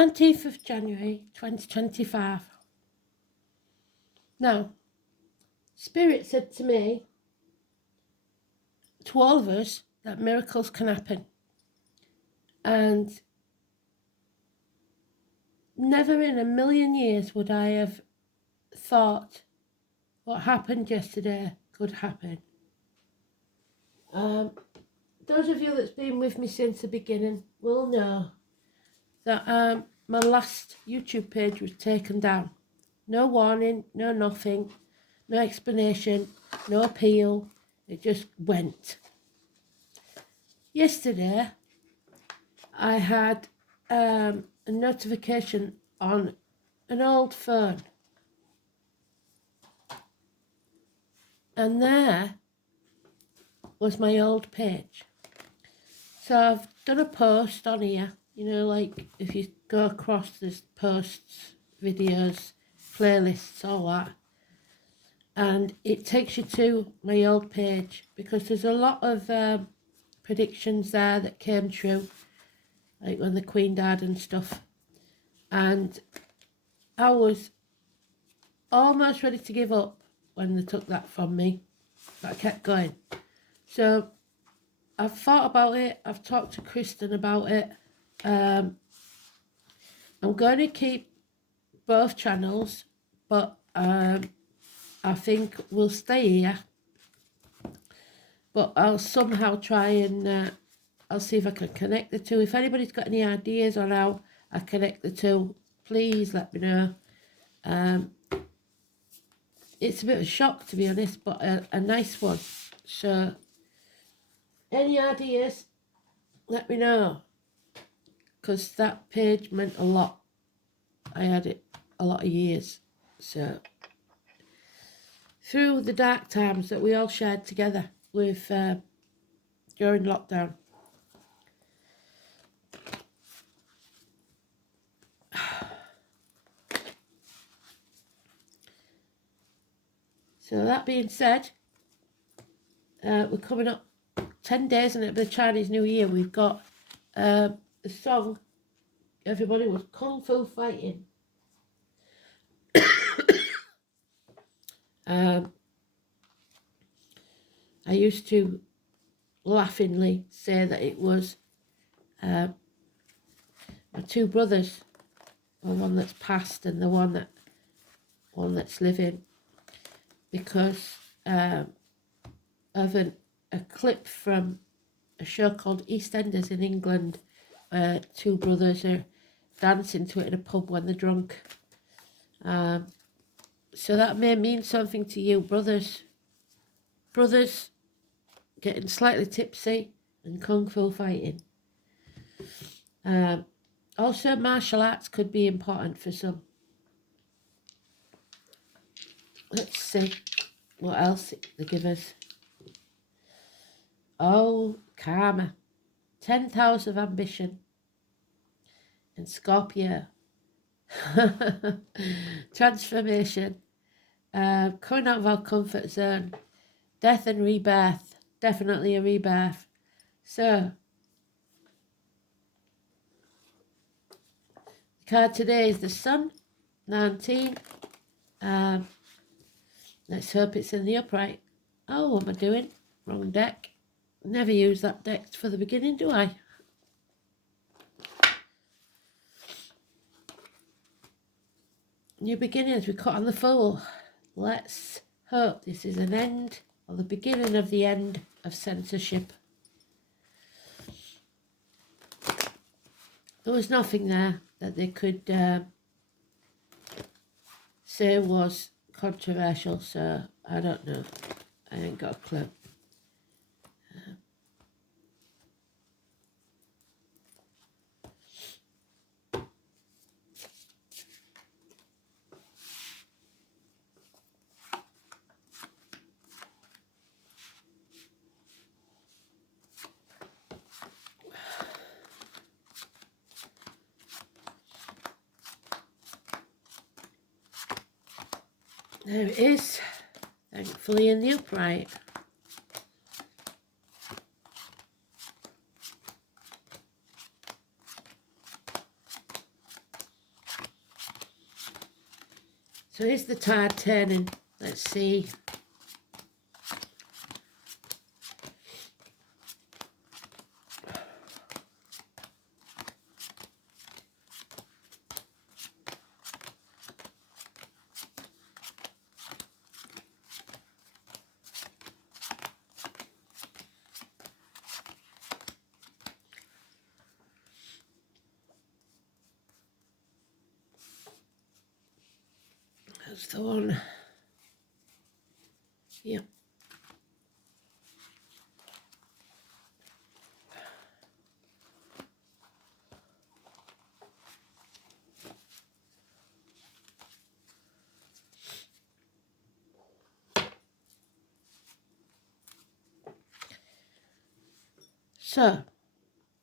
19th of January 2025. Now, Spirit said to me, to all of us, that miracles can happen. And never in a million years would I have thought what happened yesterday could happen. Those of you that's been with me since the beginning will know that my last YouTube page was taken down. No warning, no nothing, no explanation, no appeal. It just went. Yesterday, I had a notification on an old phone. And there was my old page. So I've done a post on here, you know, like if you go across, there's posts, videos, playlists, all that. And it takes you to my old page because there's a lot of predictions there that came true, like when the Queen died and stuff. And I was almost ready to give up when they took that from me, but I kept going. So I've thought about it, I've talked to Kristen about it. I'm going to keep both channels, but I think we'll stay here. But I'll somehow try and I'll see if I can connect the two. If anybody's got any ideas on how I connect the two, please let me know. It's a bit of a shock, to be honest, but a nice one. So, any ideas, let me know. Because that page meant a lot. I had it a lot of years. So, through the dark times that we all shared together with during lockdown. So that being said, we're coming up 10 days and it'll be the Chinese New Year. We've got the song, everybody was Kung Fu Fighting. I used to laughingly say that it was my two brothers, the one that's passed and the one that's living, because of a clip from a show called EastEnders in England, where two brothers are dancing to it in a pub when they're drunk. So that may mean something to you, brothers. Brothers getting slightly tipsy and Kung Fu fighting. Also, martial arts could be important for some. Let's see what else they give us. Oh, karma. 10,000 of ambition. And Scorpio. Transformation. Coming out of our comfort zone. Death and rebirth. Definitely a rebirth. So, the card today is the Sun. 19. Let's hope it's in the upright. Oh, what am I doing? Wrong deck. Never use that deck for the beginning, do I? New beginnings, we cut on the Fool. Let's hope this is an end or the beginning of the end of censorship. There was nothing there that they could say was controversial, so I don't know. I ain't got a clue. There it is, thankfully in the upright. So here's the tide turning. Let's see. That's the one. Yep. So,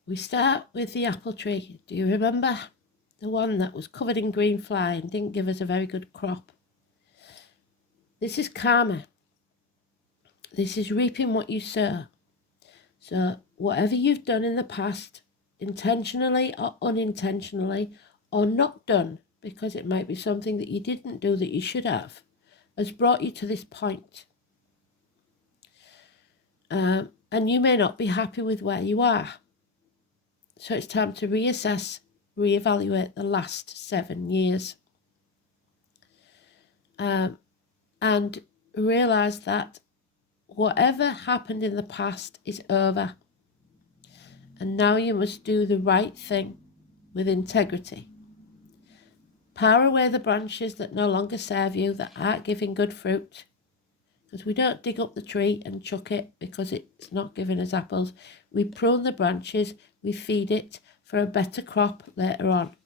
we start with the apple tree. Do you remember? The one that was covered in green fly and didn't give us a very good crop. This is karma. This is reaping what you sow. So, whatever you've done in the past, intentionally or unintentionally, or not done, because it might be something that you didn't do that you should have, has brought you to this point. And you may not be happy with where you are. So it's time to reassess, reevaluate the last 7 years. And realise that whatever happened in the past is over. And now you must do the right thing with integrity. Pare away the branches that no longer serve you, that aren't giving good fruit. Because we don't dig up the tree and chuck it because it's not giving us apples. We prune the branches, we feed it for a better crop later on.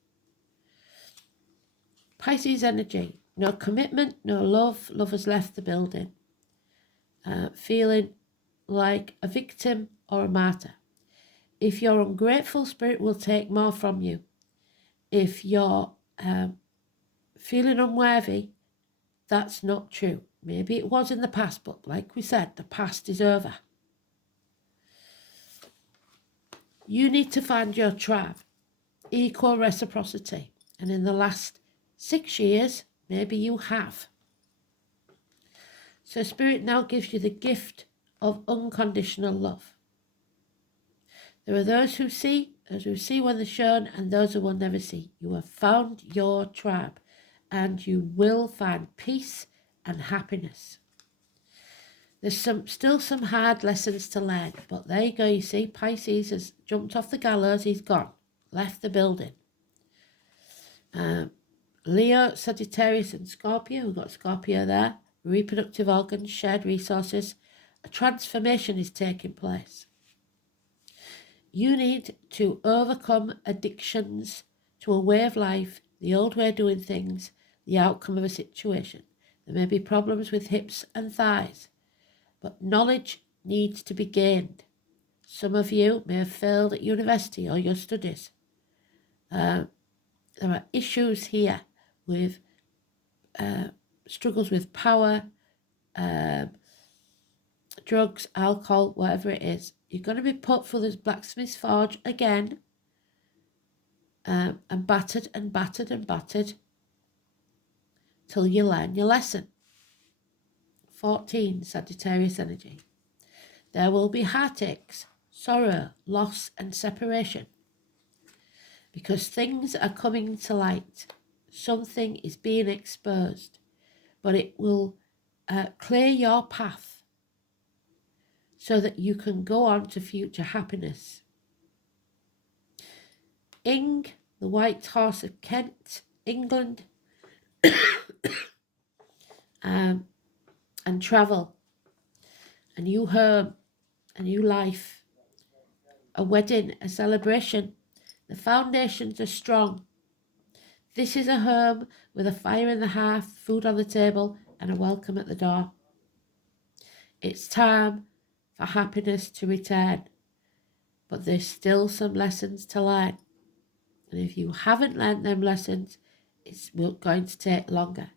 Pisces energy, no commitment, no love. Love has left the building. Feeling like a victim or a martyr. If you're ungrateful, Spirit will take more from you. If you're feeling unworthy, that's not true. Maybe it was in the past, but like we said, the past is over. You need to find your tribe, equal reciprocity. And in the last 6 years, maybe you have. So Spirit now gives you the gift of unconditional love. There are those who see when they're shown, and those who will never see. You have found your tribe, and you will find peace and happiness. There's still some hard lessons to learn, but there you go. You see, Pisces has jumped off the gallows. He's gone, left the building. Leo, Sagittarius and Scorpio, we've got Scorpio there. Reproductive organs, shared resources. A transformation is taking place. You need to overcome addictions to a way of life, the old way of doing things, the outcome of a situation. There may be problems with hips and thighs, but knowledge needs to be gained. Some of you may have failed at university or your studies. There are issues here with struggles with power, drugs, alcohol, whatever it is. You're going to be put through this blacksmith's forge again, and battered and battered and battered till you learn your lesson. 14, Sagittarius energy. There will be heartaches, sorrow, loss and separation, because things are coming to light. Something is being exposed, but it will clear your path so that you can go on to future happiness. Ing, the white horse of Kent, England, and travel, a new home, a new life, a wedding, a celebration. The foundations are strong. This is a home with a fire in the hearth, food on the table, and a welcome at the door. It's time for happiness to return, but there's still some lessons to learn. And if you haven't learned them lessons, it's going to take longer.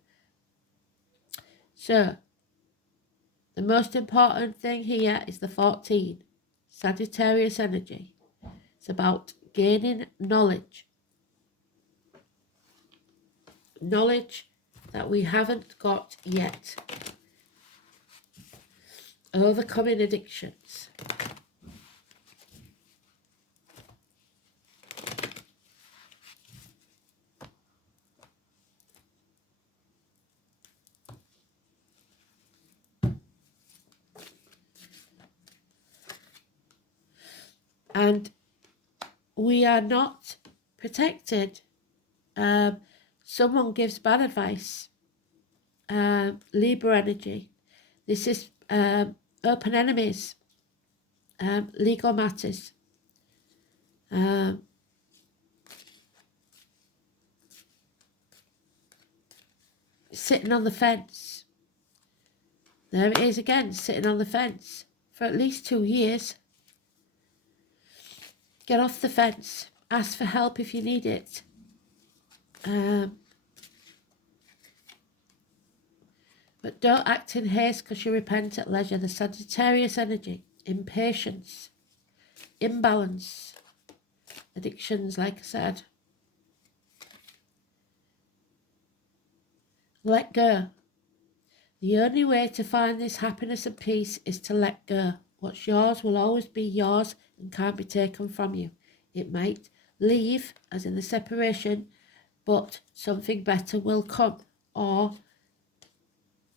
So, the most important thing here is the 14, Sagittarius energy. It's about gaining knowledge. Knowledge that we haven't got yet. Overcoming addictions. And we are not protected. Someone gives bad advice. Libra energy. This is open enemies. Legal matters. Sitting on the fence. There it is again, sitting on the fence for at least 2 years. Get off the fence. Ask for help if you need it. But don't act in haste because you repent at leisure. The Sagittarius energy, impatience, imbalance, addictions, like I said. Let go. The only way to find this happiness and peace is to let go. What's yours will always be yours and can't be taken from you. It might leave, as in the separation, but something better will come. Or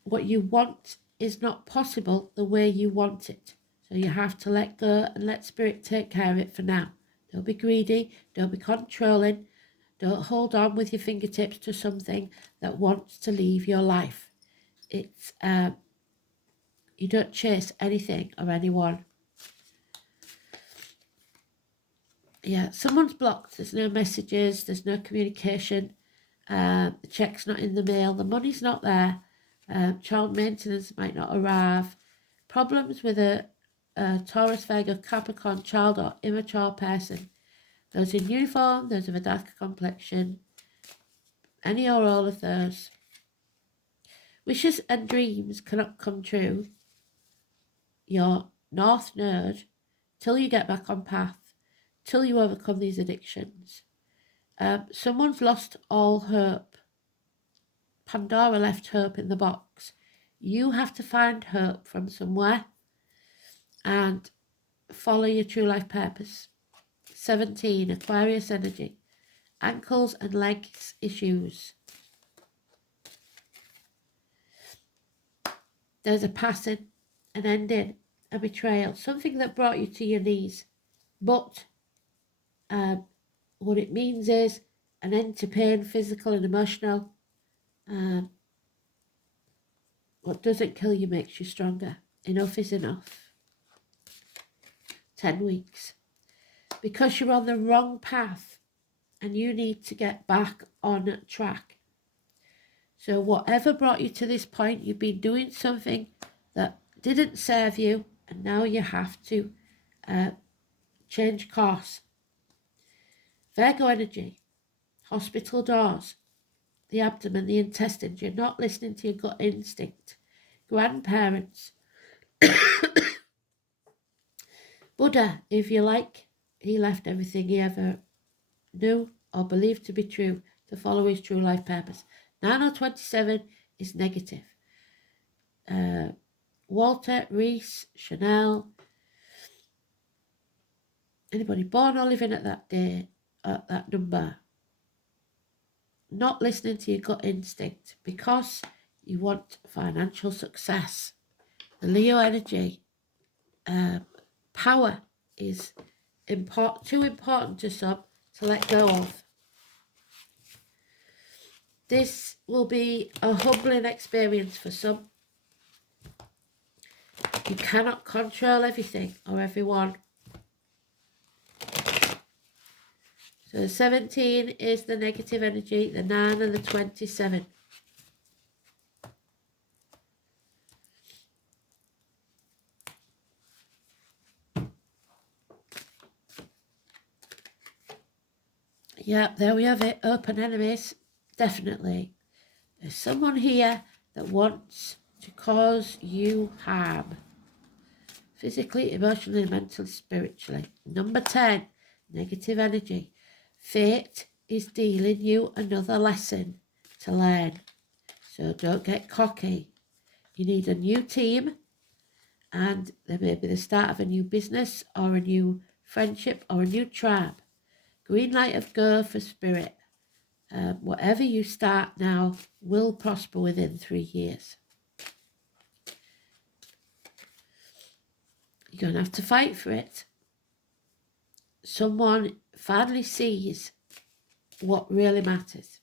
what you want is not possible the way you want it. So you have to let go and let spirit take care of it for now. Don't be greedy. Don't be controlling. Don't hold on with your fingertips to something that wants to leave your life. It's you don't chase anything or anyone. Yeah, someone's blocked. There's no messages. There's no communication. The check's not in the mail. The money's not there. Child maintenance might not arrive. Problems with a Taurus, Virgo, Capricorn child or immature person. Those in uniform, those of a darker complexion. Any or all of those. Wishes and dreams cannot come true. Your North Node, till you get back on path, till you overcome these addictions. Someone's lost all hope. Pandora left hope in the box. You have to find hope from somewhere and follow your true life purpose. 17, Aquarius energy. Ankles and legs issues. There's a passing, an ending, a betrayal, something that brought you to your knees. But what it means is an end to pain, physical and emotional. What doesn't kill you makes you stronger. Enough is enough. 10 weeks. Because you're on the wrong path and you need to get back on track. So whatever brought you to this point, you've been doing something that didn't serve you and now you have to change course. Virgo energy, hospital doors, the abdomen, the intestines. You're not listening to your gut instinct. Grandparents. Buddha, if you like, he left everything he ever knew or believed to be true to follow his true life purpose. 927 is negative. Walter, Reese, Chanel, anybody born or living at that day, at that number, not listening to your gut instinct because you want financial success. The Leo energy, power is too important to some to let go of. This will be a humbling experience for some. You cannot control everything or everyone. So the 17 is the negative energy, the 9 and the 27. Yeah, there we have it. Open enemies, definitely. There's someone here that wants to cause you harm. Physically, emotionally, mentally, spiritually. Number 10, negative energy. Fate is dealing you another lesson to learn. So don't get cocky. You need a new team, and there may be the start of a new business or a new friendship or a new tribe. Green light of go for spirit. Whatever you start now will prosper within 3 years. You're going to have to fight for it. Someone finally sees what really matters.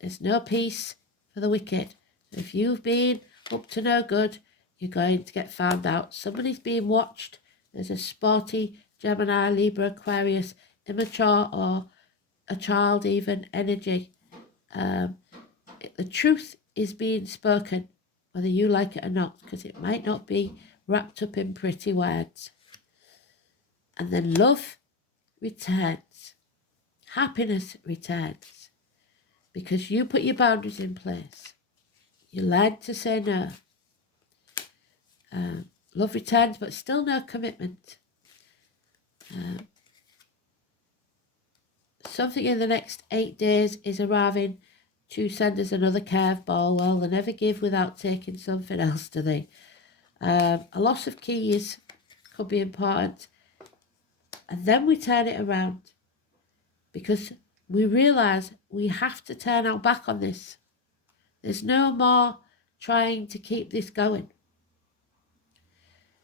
There's no peace for the wicked. If you've been up to no good, you're going to get found out. Somebody's being watched. There's a sporty Gemini, Libra, Aquarius, immature or a child even energy. The truth is being spoken, whether you like it or not, because it might not be wrapped up in pretty words. And then love returns. Happiness returns. Because you put your boundaries in place. You learn to say no. Love returns, but still no commitment. Something in the next 8 days is arriving to send us another curveball. Well, they never give without taking something else, do they? A loss of keys could be important. And then we turn it around. Because we realise we have to turn our back on this. There's no more trying to keep this going.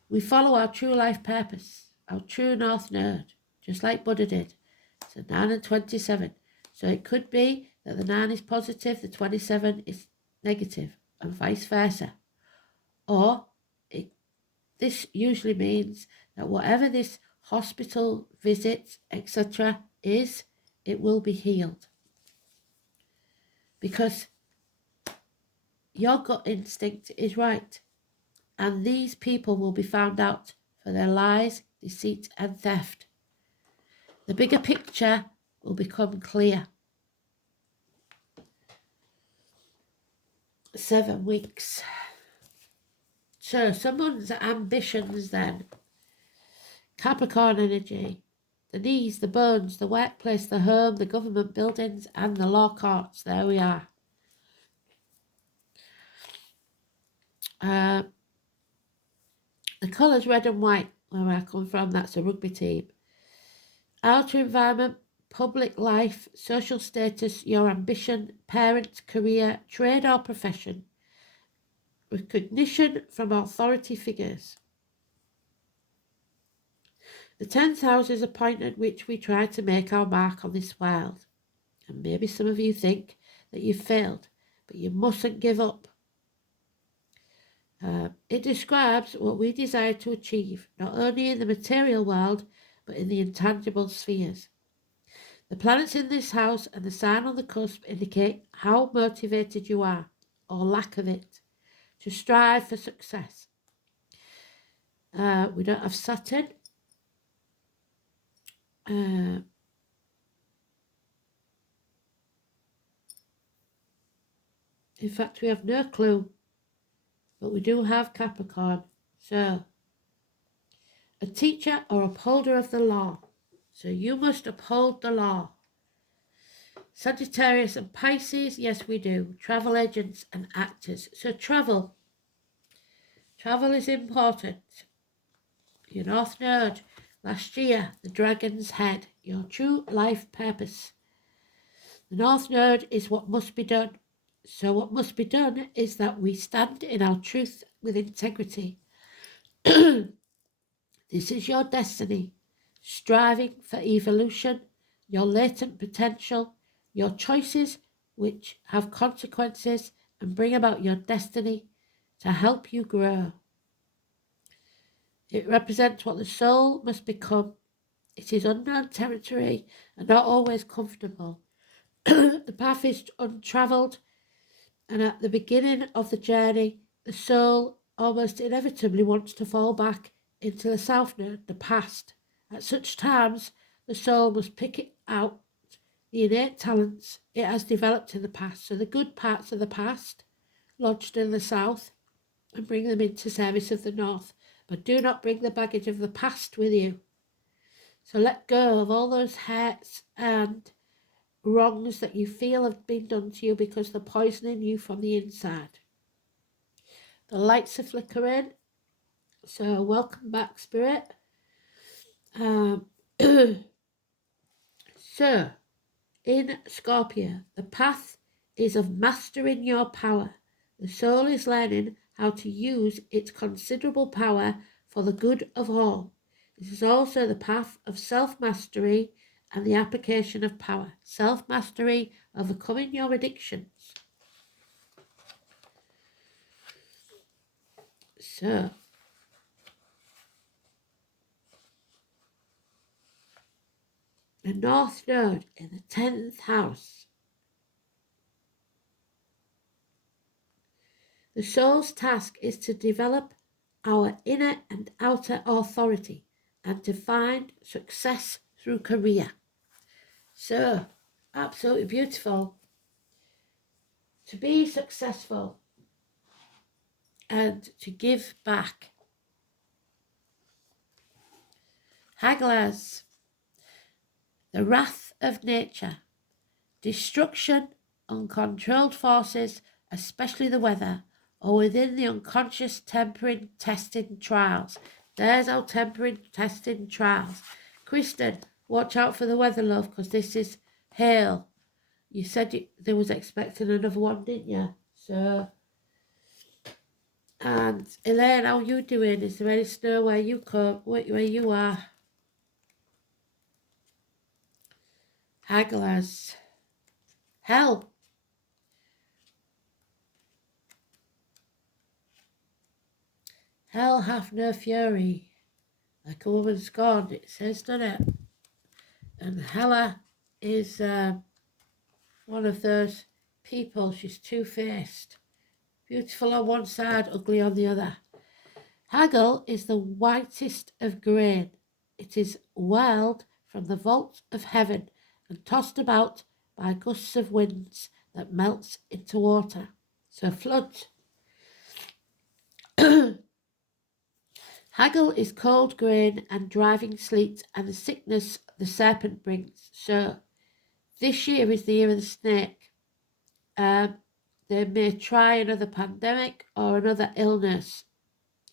We follow our true life purpose, our true North Node, just like Buddha did. So 9 and 27. So it could be that the 9 is positive, the 27 is negative, and vice versa. Or this usually means that whatever this hospital visit, etc. is, it will be healed. Because your gut instinct is right. And these people will be found out for their lies, deceit, and theft. The bigger picture will become clear. 7 weeks. So someone's ambitions then. Capricorn energy. The knees, the bones, the workplace, the home, the government buildings, and the law courts. There we are. The colours red and white, where I come from, that's a rugby team. Outer environment, public life, social status, your ambition, parents, career, trade or profession. Recognition from authority figures. The 10th house is a point at which we try to make our mark on this world. And maybe some of you think that you've failed, but you mustn't give up. It describes what we desire to achieve, not only in the material world, but in the intangible spheres. The planets in this house and the sign on the cusp indicate how motivated you are, or lack of it, to strive for success. We don't have Saturn. In fact, we have no clue. But we do have Capricorn. So, a teacher or upholder of the law. So you must uphold the law. Sagittarius and Pisces, yes we do. Travel agents and actors. So travel. Travel is important. Your North Node. Last year, the dragon's head. Your true life purpose. The North Node is what must be done. So what must be done is that we stand in our truth with integrity. This is your destiny, striving for evolution, your latent potential, your choices which have consequences and bring about your destiny to help you grow. It represents what the soul must become. It is unknown territory and not always comfortable. The path is untravelled, and at the beginning of the journey, the soul almost inevitably wants to fall back into the South Node, the past. At such times, the soul must pick out the innate talents it has developed in the past, so the good parts of the past, lodged in the South, and bring them into service of the North. But do not bring the baggage of the past with you. So let go of all those hurts and wrongs that you feel have been done to you because they're poisoning you from the inside. The lights are flickering, so welcome back, Spirit. So, in Scorpio, the path is of mastering your power. The soul is learning how to use its considerable power for the good of all. This is also the path of self-mastery and the application of power. Self-mastery, overcoming your addictions. So, the North Node in the 10th house. The soul's task is to develop our inner and outer authority and to find success through career. So, absolutely beautiful. To be successful and to give back. Haglaz, the wrath of nature, destruction, uncontrolled forces, especially the weather, or within the unconscious tempering, testing trials. There's our tempering, testing trials. Kristen, watch out for the weather, love, because this is hail. You said there was expecting another one, didn't you? So, and Elaine, how you doing? Is there any snow where you are? Haglaz. Hell. Hell hath no fury, like a woman scorned, it says, doesn't it? And Hela is one of those people, she's two-faced. Beautiful on one side, ugly on the other. Haggle is the whitest of grain. It is whirled from the vault of heaven and tossed about by gusts of winds that melts into water. So floods. Haggle is cold grain and driving sleet and the sickness the serpent brings. So this year is the year of the snake. They may try another pandemic or another illness.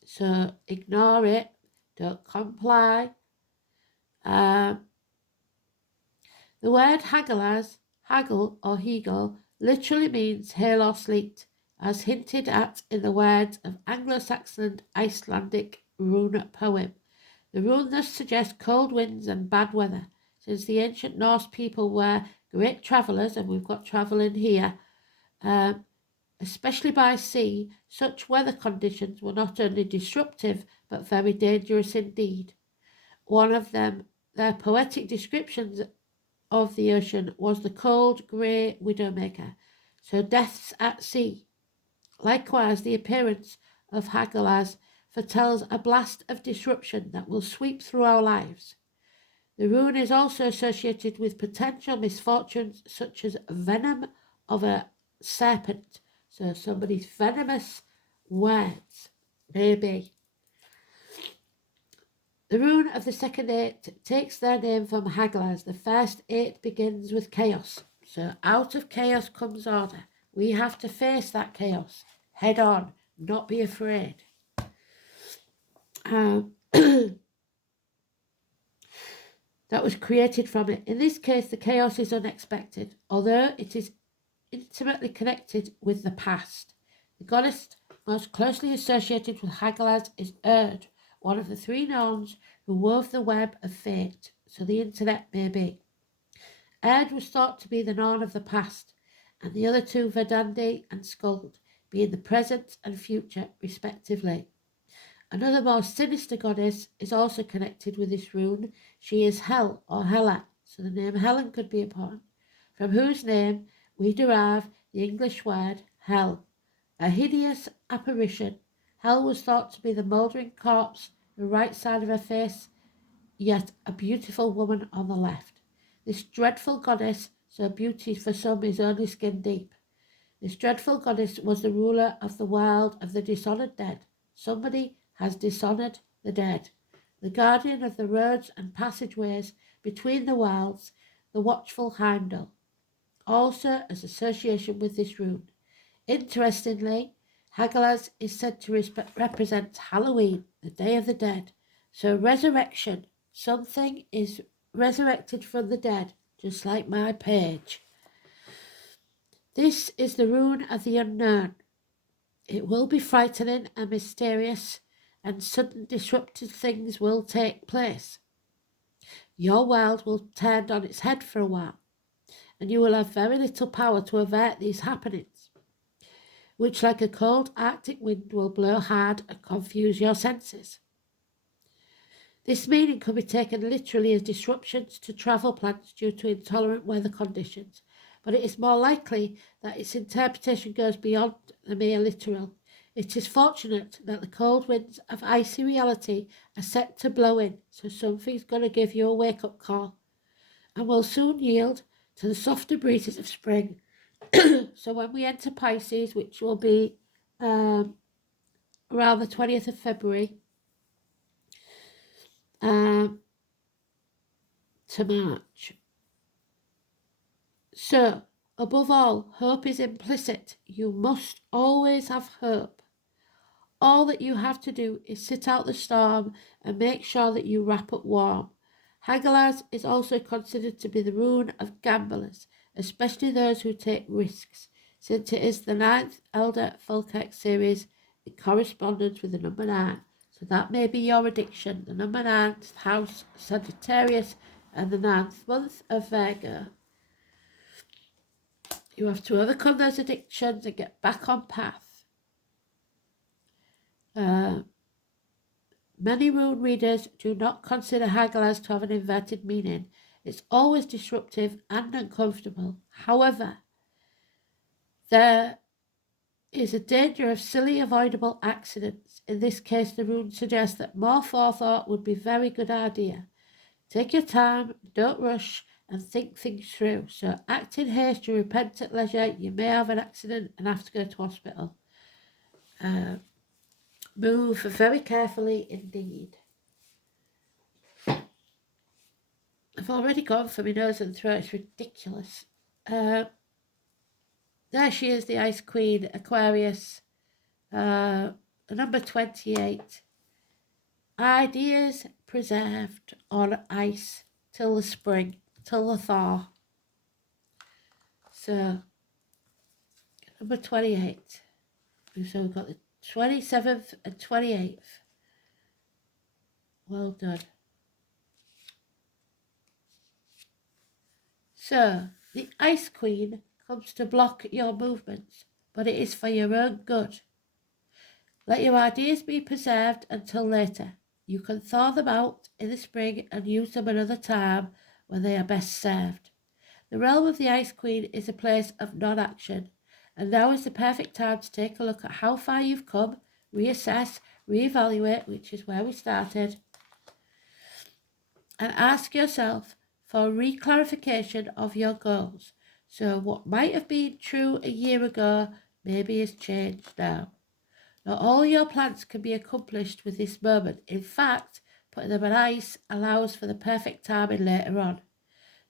So ignore it. Don't comply. The word haggle or hegel, literally means hail or sleet, as hinted at in the words of Anglo-Saxon Icelandic rune poem. The rune thus suggests cold winds and bad weather. Since the ancient Norse people were great travellers, and we've got travelling here, especially by sea, such weather conditions were not only disruptive but very dangerous indeed. One of them, their poetic descriptions of the ocean, was the cold grey widowmaker, so deaths at sea. Likewise, the appearance of Hagalaz foretells a blast of disruption that will sweep through our lives. The rune is also associated with potential misfortunes such as venom of a serpent, so somebody's venomous words, maybe. The rune of the second 8 takes their name from Hagalaz. The first 8 begins with chaos. So out of chaos comes order. We have to face that chaos head on, not be afraid. That was created from it. In this case, the chaos is unexpected, although it is intimately connected with the past. The goddess most closely associated with Hagalaz is Erd, one of the 3 gnomes who wove the web of fate, so the internet may be. Erd was thought to be the Norn of the past, and the other 2, Verdandi and Skuld, being the present and future, respectively. Another more sinister goddess is also connected with this rune. She is Hel, or Hela, so the name Helen could be important, from whose name we derive the English word hell. A hideous apparition, Hel was thought to be the mouldering corpse, the right side of her face, yet a beautiful woman on the left. This dreadful goddess, so beauty for some is only skin deep. This dreadful goddess was the ruler of the world of the dishonoured dead. Somebody has dishonoured the dead. The guardian of the roads and passageways between the worlds, the watchful Heimdall. also as association with this rune. Interestingly, Hagalaz is said to represent Halloween, the Day of the Dead. So resurrection, something is resurrected from the dead, just like my page. This is the rune of the unknown. It will be frightening and mysterious, and sudden disruptive things will take place. Your world will turn on its head for a while, and you will have very little power to avert these happenings, which like a cold Arctic wind will blow hard and confuse your senses. This meaning could be taken literally as disruptions to travel plans due to intolerant weather conditions, but it is more likely that its interpretation goes beyond the mere literal. It is fortunate that the cold winds of icy reality are set to blow in, so something's going to give you a wake-up call, and will soon yield to the softer breezes of spring. So when we enter Pisces, which will be around the 20th of February to March. So, above all, hope is implicit. You must always have hope. All that you have to do is sit out the storm and make sure that you wrap up warm. Hagalaz is also considered to be the rune of gamblers, especially those who take risks, since it is the 9th Elder Fulkirk series in correspondence with the number 9. So that may be your addiction, the number 9th house Sagittarius and the 9th month of Virgo. You have to overcome those addictions and get back on path. Many rune readers do not consider Hagalaz to have an inverted meaning. It's always disruptive and uncomfortable. However, there is a danger of silly avoidable accidents. In this case, the rune suggests that more forethought would be a very good idea. Take your time, don't rush, and think things through. So act in haste, you repent at leisure, you may have an accident and have to go to hospital. Move very carefully indeed. I've already gone for my nose and throat, it's ridiculous. There she is, the Ice Queen, Aquarius, number 28. Ideas preserved on ice till the spring, till the thaw. So, number 28. So we've got the 27th and 28th. Well done. So, the Ice Queen comes to block your movements, but it is for your own good. Let your ideas be preserved until later. You can thaw them out in the spring and use them another time when they are best served. The realm of the Ice Queen is a place of non-action, and now is the perfect time to take a look at how far you've come, reassess, reevaluate, which is where we started, and ask yourself for reclarification of your goals. So what might have been true a year ago maybe has changed now. Not all your plans can be accomplished with this moment. In fact, putting them on ice allows for the perfect timing later on.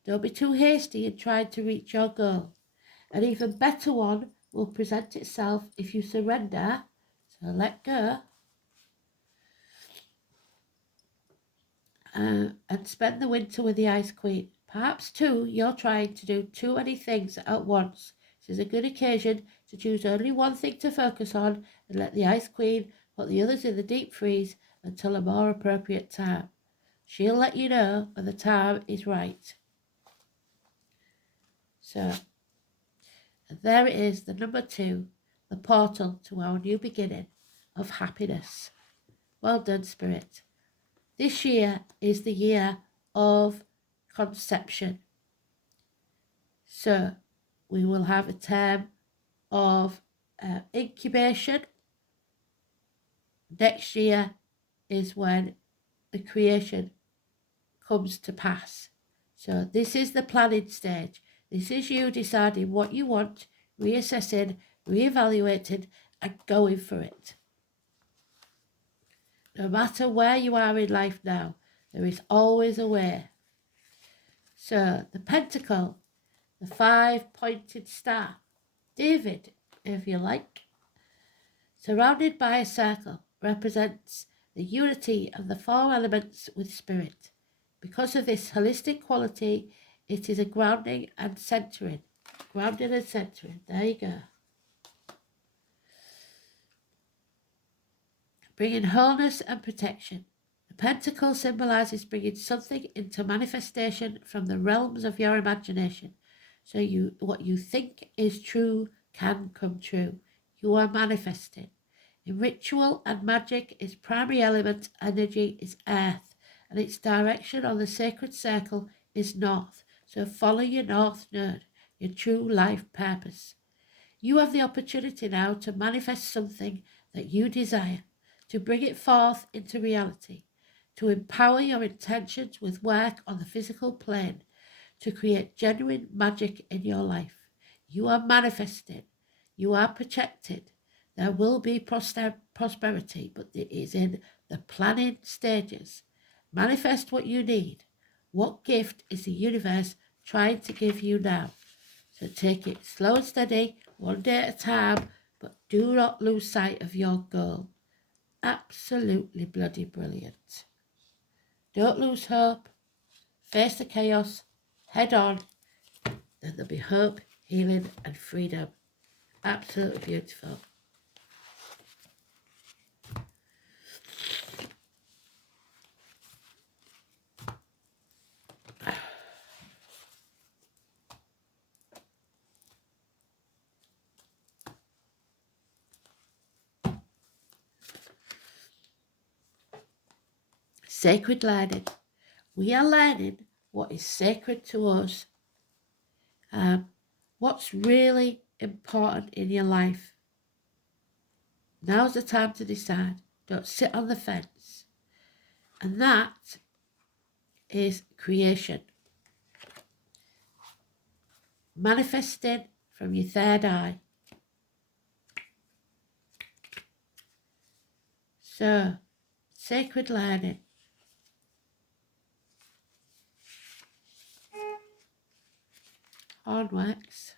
Don't be too hasty in trying to reach your goal. An even better one will present itself if you surrender, so let go, and spend the winter with the Ice Queen. Perhaps too, you're trying to do too many things at once. This is a good occasion to choose only one thing to focus on and let the Ice Queen put the others in the deep freeze until a more appropriate time. She'll let you know when the time is right. So, and there it is, the number 2, the portal to our new beginning of happiness. Well done, Spirit. This year is the year of conception. So we will have a term of incubation. Next year is when the creation comes to pass. So this is the planning stage. This is you deciding what you want, reassessing, reevaluating, and going for it. No matter where you are in life now, there is always a way. So the pentacle the 5-pointed star, David, if you like, surrounded by a circle, represents the unity of the 4 elements with spirit. Because of this holistic quality, it is a grounding and centering. Grounding and centering. There you go. Bringing wholeness and protection. The pentacle symbolises bringing something into manifestation from the realms of your imagination. So what you think is true can come true. You are manifesting. In ritual and magic, its primary element energy is earth, and its direction on the sacred circle is north. So follow your north node, your true life purpose. You have the opportunity now to manifest something that you desire, to bring it forth into reality, to empower your intentions with work on the physical plane, to create genuine magic in your life. You are manifesting. You are protected. There will be prosperity, but it is in the planning stages. Manifest what you need. What gift is the universe trying to give you now? So take it slow and steady, one day at a time, but do not lose sight of your goal. Absolutely bloody brilliant. Don't lose hope. Face the chaos. Head on. Then there'll be hope, healing and freedom. Absolutely beautiful. Sacred learning. We are learning what is sacred to us. What's really important in your life. Now's the time to decide. Don't sit on the fence. And that is creation. Manifesting from your third eye. So, sacred learning. Hornworks.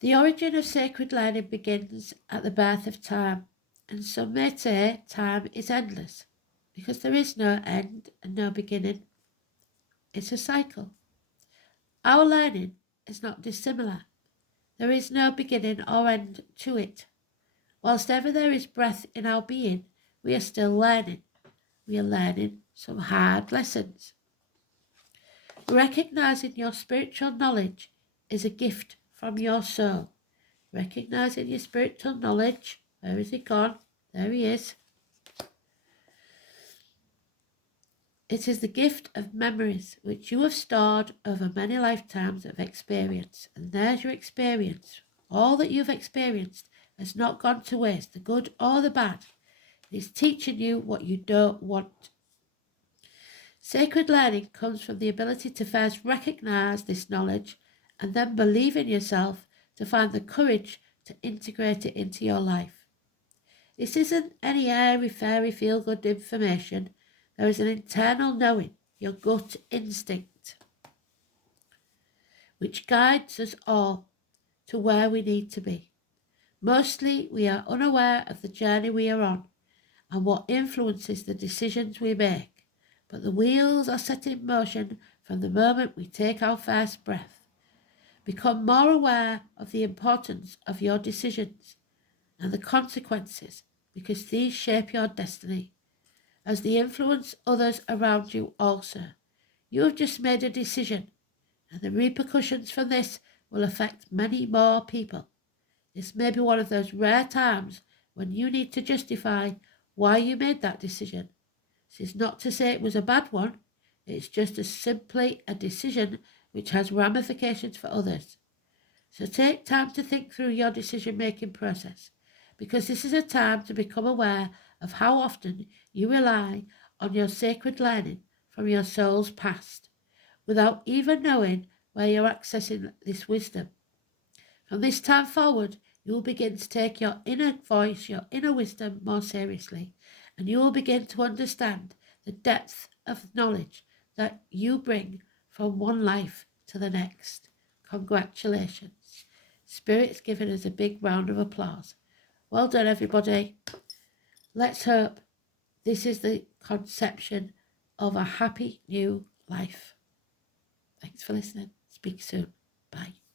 The origin of sacred learning begins at the birth of time, and some may say time is endless, because there is no end and no beginning. It's a cycle. Our learning is not dissimilar. There is no beginning or end to it. Whilst ever there is breath in our being, we are still learning. We are learning some hard lessons. Recognizing your spiritual knowledge is a gift from your soul. Recognizing your spiritual knowledge. Where is he gone? There he is. It is the gift of memories which you have stored over many lifetimes of experience. And there's your experience. All that you've experienced has not gone to waste, the good or the bad. It is teaching you what you don't want. Sacred learning comes from the ability to first recognize this knowledge and then believe in yourself to find the courage to integrate it into your life. This isn't any airy, fairy, feel-good information. There is an internal knowing, your gut instinct, which guides us all to where we need to be. Mostly, we are unaware of the journey we are on and what influences the decisions we make, but the wheels are set in motion from the moment we take our first breath. Become more aware of the importance of your decisions and the consequences, because these shape your destiny, as they influence others around you also. You have just made a decision, and the repercussions from this will affect many more people. This may be one of those rare times when you need to justify why you made that decision. This is not to say it was a bad one. It's just simply a decision which has ramifications for others. So take time to think through your decision-making process, because this is a time to become aware of how often you rely on your sacred learning from your soul's past, without even knowing where you're accessing this wisdom. From this time forward, you will begin to take your inner voice, your inner wisdom more seriously, and you will begin to understand the depth of knowledge that you bring from one life to the next. Congratulations. Spirit's giving us a big round of applause. Well done, everybody. Let's hope this is the conception of a happy new life. Thanks for listening. Speak soon. Bye.